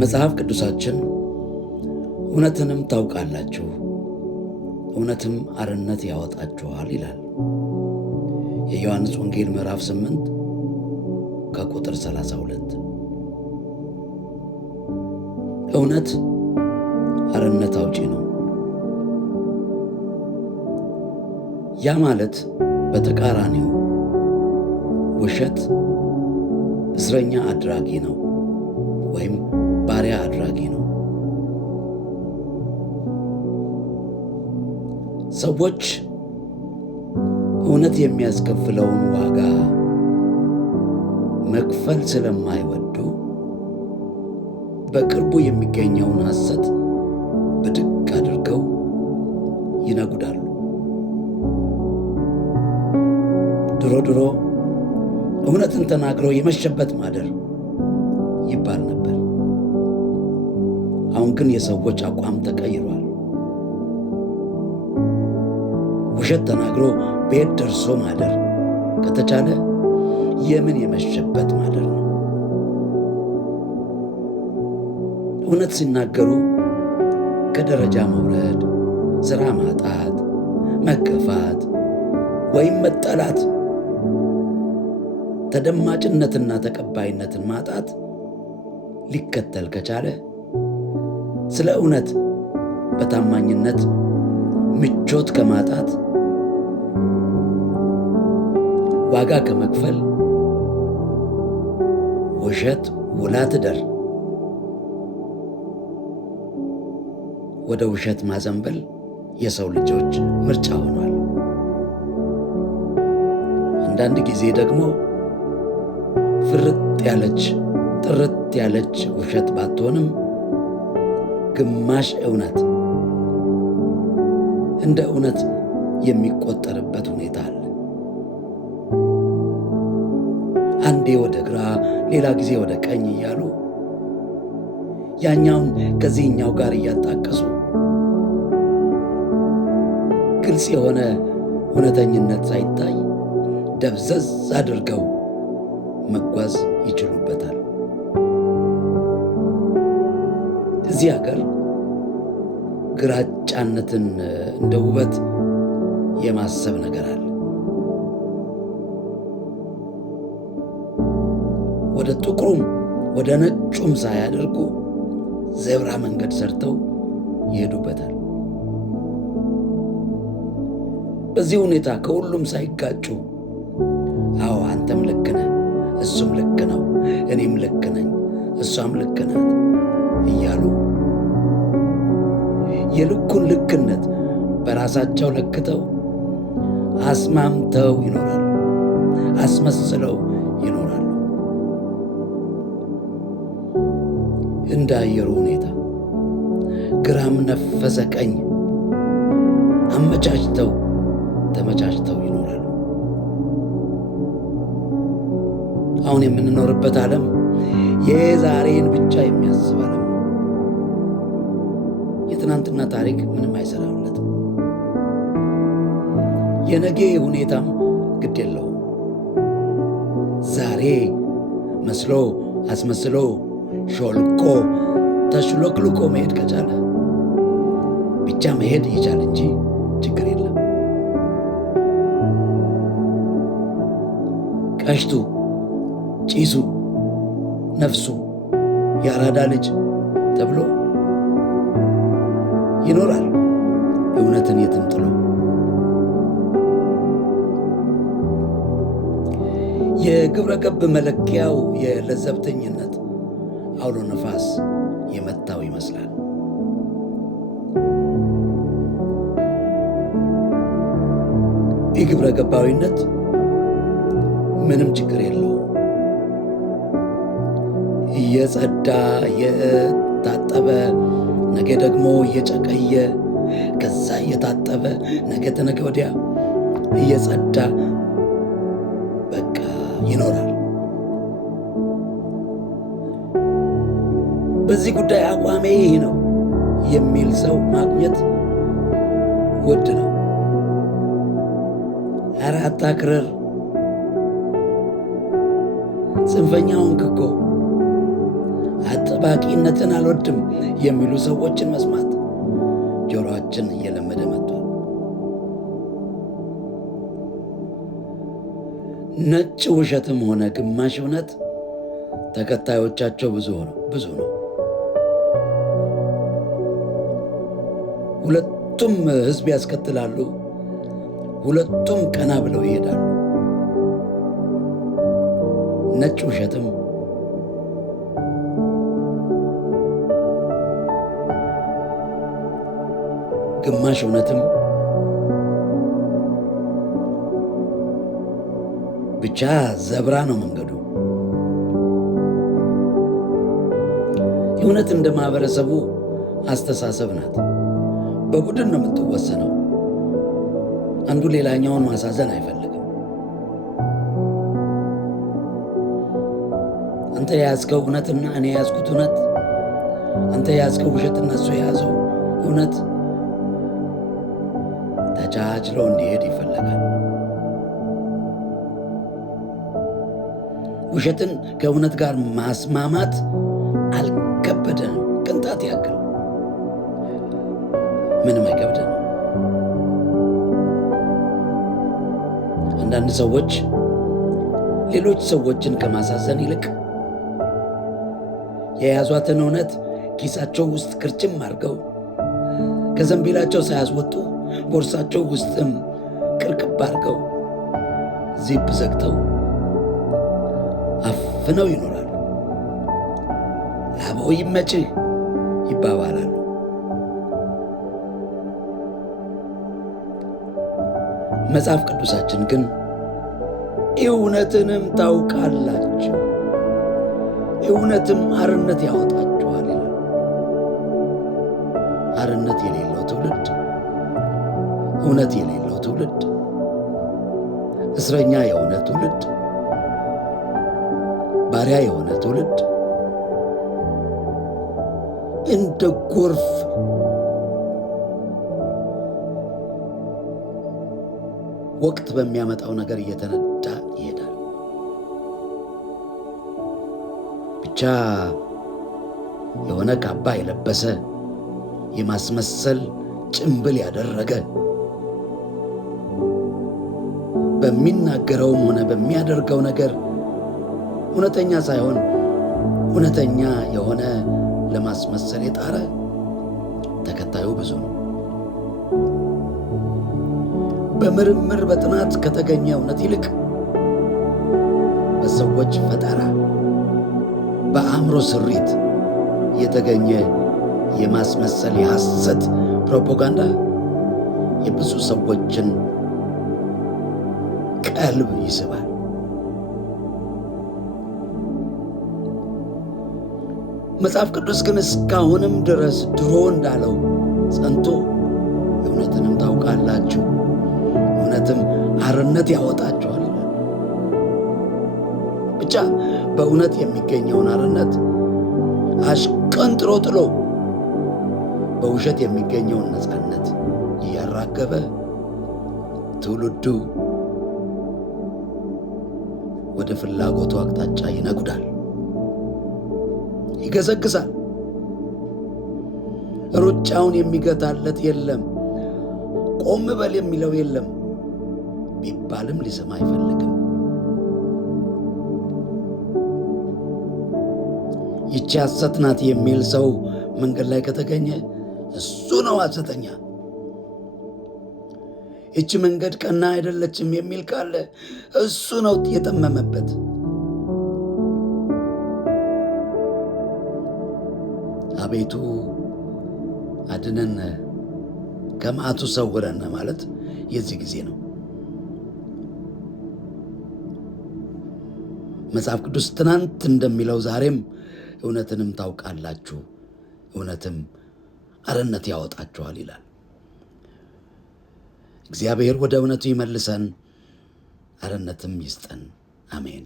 መጽሐፍ ቅዱሳችን እውነትንም ታውቃላችሁ፣ እውነትም አርነት ያወጣችኋል ይላል። የዮሐንስ ወንጌል ምዕራፍ 8 ከቁጥር 32። እውነት አርነት አውጪ ነው። ያ ማለት በተቃራኒው ውሸት እስረኛ አድራጊ ነው ወይም ባሪያ አድራጊ ነው። ሰዎች እውነት የሚያስከፍለውን ዋጋ መክፈል ስለማይወዱ በቅርቡ የሚገኘውን ሐሰት ብድግ አድርገው ይነጉዳሉ። ድሮ እውነትን ተናግረው የመሸበት ማደር ይባል ነበር። አሁን ግን የሰዎች አቋም ተቀይሯል። ውሸት ተናግሮ ቤት ደርሶ ማደር ከተቻለ የምን የመሸበት ማደር ነው? እውነት ሲናገሩ ከደረጃ መውረድ፣ ሥራ ማጣት፣ መገፋት ወይም መጠላት፣ ተደማጭነትና ተቀባይነትን ማጣት ሊከተል ከቻለ ስለ እውነት በታማኝነት ምቾት ከማጣት ዋጋ ከመክፈል ውሸት ውላ ትደር ወደ ውሸት ማዘንበል የሰው ልጆች ምርጫ ሆኗል። አንዳንድ ጊዜ ደግሞ ፍርጥ ያለች ጥርት ያለች ውሸት ባትሆንም ግማሽ እውነት እንደ እውነት የሚቆጠርበት ሁኔታ አለ። አንዴ ወደ ግራ ሌላ ጊዜ ወደ ቀኝ እያሉ ያኛውን ከዚህኛው ጋር እያጣቀሱ ግልጽ የሆነ እውነተኝነት ሳይታይ ደብዘዝ አድርገው መጓዝ ይችሉበታል። እዚህ ሀገር ግራጫነትን እንደ ውበት የማሰብ ነገር አለ። ወደ ጥቁሩም ወደ ነጩም ሳያደርጉ ዘብራ መንገድ ሰርተው ይሄዱበታል። በዚህ ሁኔታ ከሁሉም ሳይጋጩ አዎ አንተም ልክ ነህ፣ እሱም ልክ ነው፣ እኔም ልክ ነኝ፣ እሷም ልክ ናት እያሉ የልኩን ልክነት በራሳቸው ለክተው አስማምተው ይኖራሉ፣ አስመስለው ይኖራሉ። እንደ አየሩ ሁኔታ ግራም ነፈሰ ቀኝ አመቻችተው ተመቻችተው ይኖራሉ። አሁን የምንኖርበት ዓለም የዛሬን ብቻ የሚያስብ ዓለም ነው። የትናንትና ታሪክ ምንም አይሰራለትም። የነገ ሁኔታም ግድ የለውም። ዛሬ መስሎ አስመስሎ ሾልኮ ተሽሎክልኮ መሄድ ከቻለ ብቻ መሄድ ይቻል እንጂ ችግር የለም። ቀሽቱ፣ ጪሱ፣ ነፍሱ የአራዳ ልጅ ተብሎ ይኖራል እውነትን የትም ጥሎ። የግብረ ገብ መለኪያው የለዘብተኝነት አውሎ ነፋስ የመታው ይመስላል። የግብረ ገባዊነት ምንም ችግር የለውም። እየጸዳ እየታጠበ ነገ ደግሞ እየጨቀየ ከዛ እየታጠበ ነገ ተነገ ወዲያ እየጸዳ በቃ ይኖራል። በዚህ ጉዳይ አቋሜ ይህ ነው የሚል ሰው ማግኘት ውድ ነው። ኧረ አታክርር፣ ጽንፈኛውን እኮ ጠባቂነትን አልወድም የሚሉ ሰዎችን መስማት ጆሮአችን እየለመደ መጥቷል። ነጭ ውሸትም ሆነ ግማሽ እውነት ተከታዮቻቸው ብዙ ነው። ሁለቱም ሕዝብ ያስከትላሉ። ሁለቱም ቀና ብለው ይሄዳሉ። ነጭ ውሸትም ግማሽ እውነትም ብቻ ዘብራ ነው መንገዱ። እውነት እንደ ማህበረሰቡ አስተሳሰብ ናት። በቡድን ነው የምትወሰነው። አንዱ ሌላኛውን ማሳዘን አይፈልግም። አንተ የያዝከው እውነትና እኔ የያዝኩት እውነት፣ አንተ የያዝከው ውሸትና እሱ የያዘው እውነት ተቻችሎ እንዲሄድ ይፈለጋል። ውሸትን ከእውነት ጋር ማስማማት አልከበደንም። ቅንጣት ያክል ምንም አይከብደንም። አንዳንድ ሰዎች ሌሎች ሰዎችን ከማሳዘን ይልቅ የያዟትን እውነት ኪሳቸው ውስጥ ክርችም አድርገው ከዘንቢላቸው ሳያስወጡ ቦርሳቸው ውስጥም ቅርቅብ አድርገው ዚፕ ዘግተው አፍነው ይኖራሉ። ላበው ይመችህ ይባባላሉ። መጽሐፍ ቅዱሳችን ግን እውነትንም ታውቃላችሁ፣ እውነትም አርነት ያወጣችኋል ይላል። አርነት የሌለው ትውልድ፣ እውነት የሌለው ትውልድ፣ እስረኛ የሆነ ትውልድ፣ ባሪያ የሆነ ትውልድ እንደ ጎርፍ ወቅት በሚያመጣው ነገር እየተነዳ ይሄዳል። ብቻ የሆነ ካባ የለበሰ የማስመሰል ጭምብል ያደረገ በሚናገረውም ሆነ በሚያደርገው ነገር እውነተኛ ሳይሆን እውነተኛ የሆነ ለማስመሰል የጣረ ተከታዩ ብዙ ነው። በምርምር በጥናት ከተገኘ እውነት ይልቅ በሰዎች ፈጠራ በአእምሮ ስሪት የተገኘ የማስመሰል የሐሰት ፕሮፓጋንዳ የብዙ ሰዎችን ቀልብ ይስባል። መጽሐፍ ቅዱስ ግን እስካሁንም ድረስ ድሮ እንዳለው ጸንቶ እውነትንም ታውቃላችሁ እውነትም አርነት ያወጣችኋል ይላል። ብቻ በእውነት የሚገኘውን አርነት አሽቀንጥሮ ጥሎ በውሸት የሚገኘውን ነፃነት እያራገበ ትውልዱ ወደ ፍላጎቱ አቅጣጫ ይነጉዳል፣ ይገሰግሳል። ሩጫውን የሚገታለት የለም። ቆም በል የሚለው የለም። ቢባልም ሊሰማ አይፈልግም። ይቺ ሐሰት ናት የሚል ሰው መንገድ ላይ ከተገኘ እሱ ነው ሐሰተኛ። ይቺ መንገድ ቀና አይደለችም የሚል ካለ እሱ ነው የጠመመበት። አቤቱ አድነን ከመዓቱ ሰውረን ማለት የዚህ ጊዜ ነው። መጽሐፍ ቅዱስ ትናንት እንደሚለው ዛሬም እውነትንም ታውቃላችሁ እውነትም አርነት ያወጣችኋል ይላል። እግዚአብሔር ወደ እውነቱ ይመልሰን፣ አርነትም ይስጠን። አሜን።